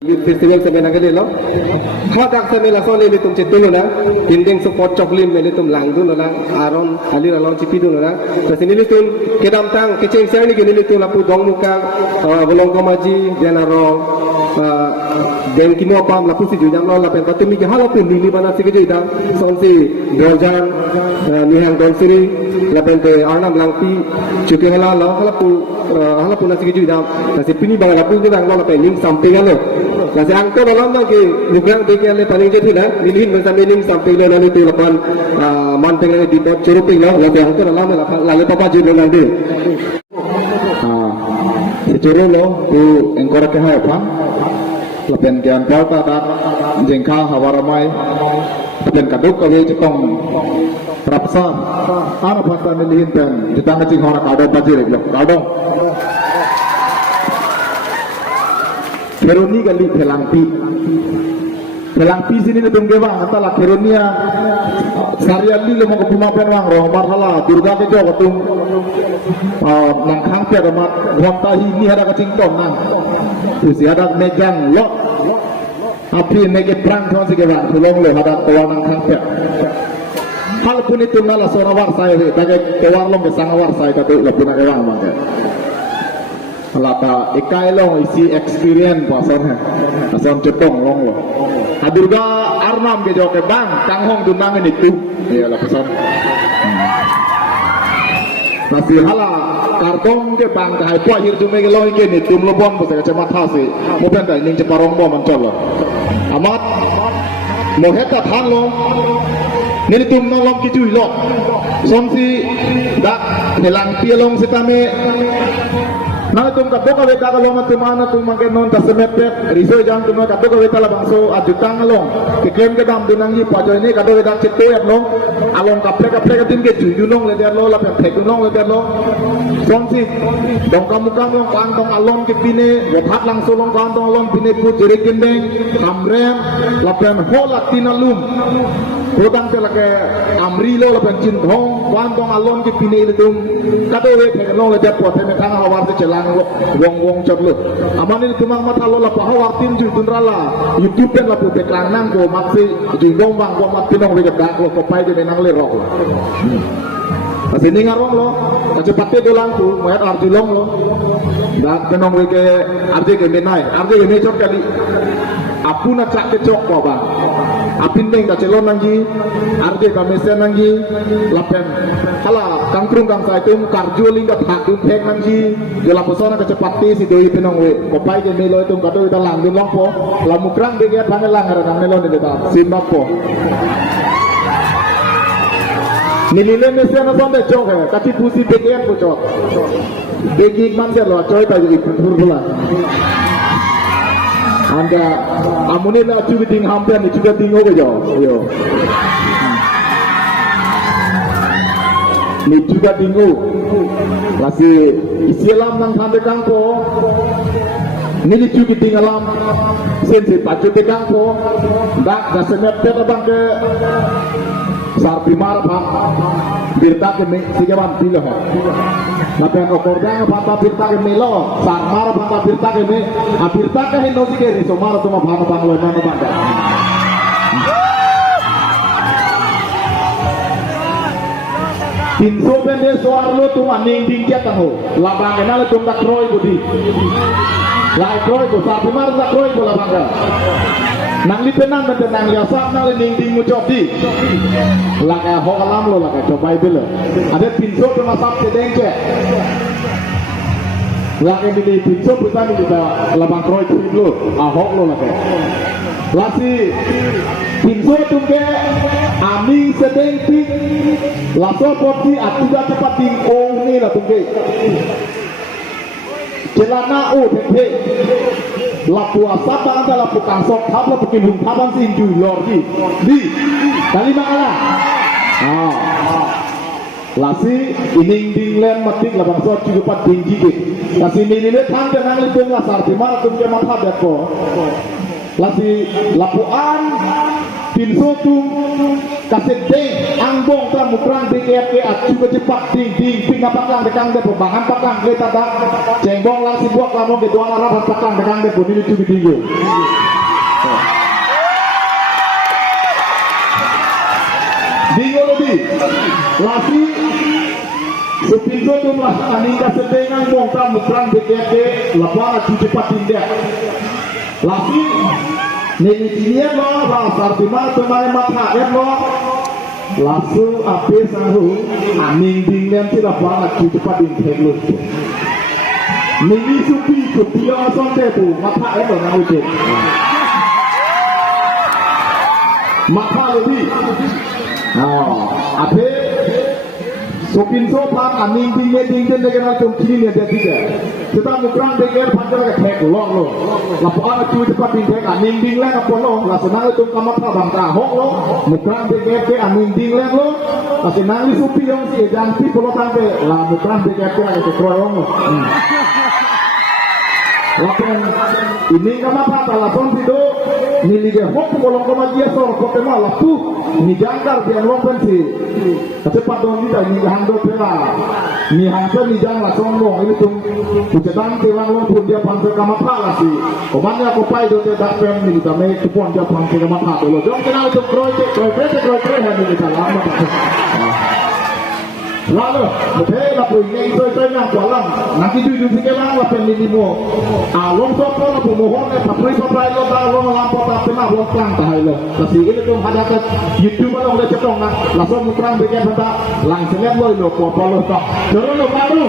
Youth festival sa menagali lo. Hadak sa mela so lili tum chitu na. Dinding support choklim meli tum langdu na lang aron alir alon chipidu na. Kasi nili tum kedam tang kecing serni ke nili tum lapu dong muka bolong komaji janaro den kino pam lapu si jujam lo lapen patemi ke halapu nili bana si kejuida sonsi boljan nihang donsiri lapen te arnam langpi chuke hala lo halapu na si kejuida. Kasi pini bang lapu judang lo lapen ning sampingan lo. Kasi angko dalam lagi bukan bagi yang paling jadi lah, milihin macam minim sampai lalu tu lapan manteng lagi di bawah ceruping lah, lagi angko dalam lalu papa jadi nanti. Securu lo, tu engkau kehai apa? Lapan kian kau tak ada jengka hawaramai, lapan kaduk kau je tong rapsa, apa pasal milihin pen, kita ngaji orang kado baju lagi, kado. Keroni kali pelangpi sini ni tunggewa antara keronia sariali le mau kepuma penwang roh barhala durga ke jo ketung nang khang pe ramat ghamtahi ni ada kacing tom nang tu si ada megang lot api mege prang thon si gewa tulong le ada towa nang khang pe hal pun itu nala sorawar saya bagi towar long ke sangawar saya katu lapuna gewang mangga Alata ikai long isi experience pasan pasan cetong long lo. Adurga arnam ke joke bang tanghong dunang ini tu. Ya lah pasan. Nasi hala kartong ke bang kai po hir jume ke long ke ni tum lo bon pasan ke mata si. Mopen dai ning ceparong bo mancol lo. Amat moheta than lo. Ni tum nong long ki chui lo. Somsi dak helang pielong sitame Nah itu kadok kawe kalau mati mana tu makan non tasemet riso jam tu kadok kawe tala bangso ajutang along keklaim ke dam dunangi pajo ini kadok kawe cete along along kaple katim ke jujulong le dia lo la pen tekunong le dia lo sonsi dong kamu long kantong along ke pine wethat langsung long kantong along pine pu jere kindeng amrem la pen hola tinalum kodang te lake amri lo la pen cintong kantong along ke pine le dum kadok kawe tekunong le dia po te metang hawar te celang wong codlo amani tumang mata lo la pahaw tim ju tunrala YouTube pen la pu beklang nang ko maksi ju dong bang ko mat pinong we dak lo ko pai de nang le rok asini ngarong lo cepate dolang tu mayat arjulong lo dak pinong we ke arje ke menai arje ke necok kali apuna cak ke cok ko bang apin deng ka celon nanggi arje ka mesen nanggi lapen hala kangkrung kang sai tum karju lingga thakun thek nanggi jela posona ka cepati si doi pinong we kopai ke melo tum kadoi ta lang dun long po la mukrang de ge thang lang ara nang melo de ta simba po nilile mesen na sonde chok hai kati pusi begen ko chok begi man de lo choi ta ji purula Anda amune na tu ding hampir ni juga dingo ke jo yo ni juga dingo masih isilam nang sampai kangko ni juga ding alam sense pacu te kangko dak da semet te bang ke sar primar pa birta ke me sigaman pilo ha napen okorda papa birta ke melo sar mar papa birta ke me birta ke hindo sige riso mar tuma bhano banglo mano banda Tinso pende soar lo tuma ning ding kia tango labang kenal tum tak roy budi lai roy ko sar primar tak roy ko labang nang li penang dan nang yasap nang li ning ding mucok di laka hokalam lo laka coba ibile ada pinso pemasap sedeng cek laka ini pinso putan di labang kroy tim lo ahok lo laka lasi pinso tungke ami sedeng tik laso poti atuda cepat ting oh ni lah tungke celana o tete la puasa bang la pukang sok thap la pukin hum thabang sin ju lor di kali makala lasi ining ding len matik la bang sok juga pat ding gigit lasi nilile thang de nang litung la sar timar tum ke matha de ko lasi lapuan supin sotu kasih ding angbong tra mukrang BKFK acu kecepat ding ping apakang dekang de pembangan pakang de tadak cengbong lang sibuak lamong de doang arah pakang dekang de bonili tu bidigo dingo lebih lasi supin sotu lah aning kasih ding angbong tra mukrang BKFK lapang acu cepat ding dia lasi Nilai lo, lasar timah temai mata lo, lasu ape sahu, aning dingin tidak banget cepat dingin lo. Nilai supi kutia sonte tu mata lo nak ucap. Mata lebih, ape supin sopan aning dingin dengan tu kini ada tiga. Kita mukrang dengar panjang ke tek lo, laporan cuy cepat dingin aning dingin apa lo, laksana itu kamar abang terahok lo, mukrang dengar ke aning dingin lo, laksana ini supi yang si jangan pulau tangke, lah mukrang dengar ke ada keroyong lo. Laporan ini kamar apa? Laporan itu nilai dia hok bolong kamar dia sor kok malah tu, ini jangkar dia lopen sih. Cepat dong kita ini handal pera, ini handal ini jangan langsung lo, ini tuh Kucetan tilang lo pun dia pantai kamar lah sih. Komanya aku pai do dia tak pem ni kita mai kupon dia pantai kamar lo. Jom kenal itu kroy hari kita lama tak. Lalu, betul lah pun ini itu yang jalan. Nanti tu sikit lah lah pen ni mo. Long sopo lah pemohon papai lo dah lo melampau tak pernah lo kang tak lo. Tapi ini tu ada ke YouTube lo udah cetong lah. Langsung mukrang bagian kita langsung lihat lo apa lo tak. Jangan lo baru.